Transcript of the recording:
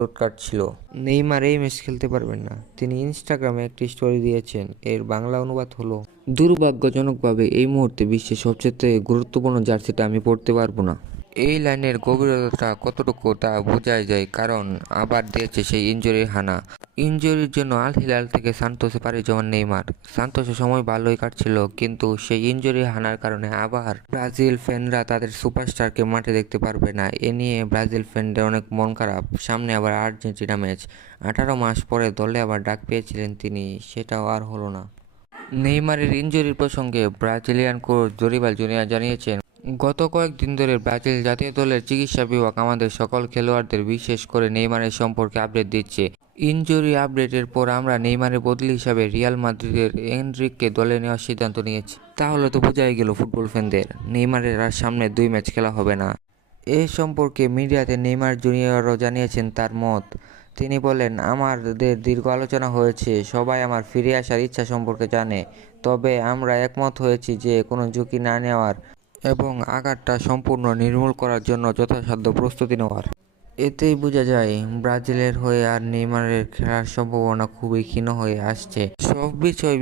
Road কাটছিল Neymar এই match খেলতে পারবেন না। তিনি ইনস্টাগ্রামে একটি স্টোরি দিয়েছেন। এর বাংলা অনুবাদ হলো, দুর্ভাগ্যজনকভাবে এই মুহূর্তে বিশ্বের সবচেয়ে গুরুত্বপূর্ণ জার্সিটা আমি পড়তে পারব না। এই লাইনের গভীরতা কতটুকু তা বোঝাই যায় কারণ আবার দিয়েছে সেই ইঞ্জুরির হানা। ইঞ্জুরির জন্য আল হিলাল থেকে সান্তোসে পাড়ি জমান নেইমার। সান্তোসের সময় ভালোই কাটছিল, কিন্তু সেই ইঞ্জুরি হানার কারণে আবার ব্রাজিল ফ্যানরা তাদের সুপারস্টারকে মাঠে দেখতে পারবে না। এ নিয়ে ব্রাজিল ফ্যানদের অনেক মন খারাপ। সামনে আবার আর্জেন্টিনা ম্যাচ। আঠারো মাস পরে দলে আবার ডাক পেয়েছিলেন তিনি, সেটাও আর হলো না। নেইমারের ইনজুরির প্রসঙ্গে ব্রাজিলিয়ান কোচ জরিবাল জুনিয়র জানিয়েছেন গত কয়েকদিন ধরে ব্রাজিল জাতীয় দলের চিকিৎসা বিভাগ আমাদের সকল খেলোয়াড়দের, বিশেষ করে নেইমারের সম্পর্কে আপডেট দিচ্ছে। ইনজুরি আপডেটের পর আমরা নেইমারের বদলি হিসাবে রিয়াল মাদ্রিদের এনরিককে দলে নেওয়ার সিদ্ধান্ত নিয়েছি। তাহলে তো বোঝাই গেল ফুটবল ফ্যানদের, নেইমারের আর সামনে দুই ম্যাচ খেলা হবে না। এ সম্পর্কে মিডিয়াতে নেইমার জুনিয়রও জানিয়েছেন তার মত। তিনি বলেন, আমাদের দীর্ঘ আলোচনা হয়েছে, সবাই আমার ফিরে আসার ইচ্ছা সম্পর্কে জানে। তবে আমরা একমত হয়েছি যে কোনো ঝুঁকি না নেওয়ার এবং আঘাতটা সম্পূর্ণ নির্মূল করার জন্য যথাসাধ্য প্রস্তুতি নেওয়ার। এতেই বোঝা যায়, ব্রাজিলের হয়ে আর নেইমারের খেলার সম্ভাবনা খুবই ক্ষীণ হয়ে আসছে। সব বিষয়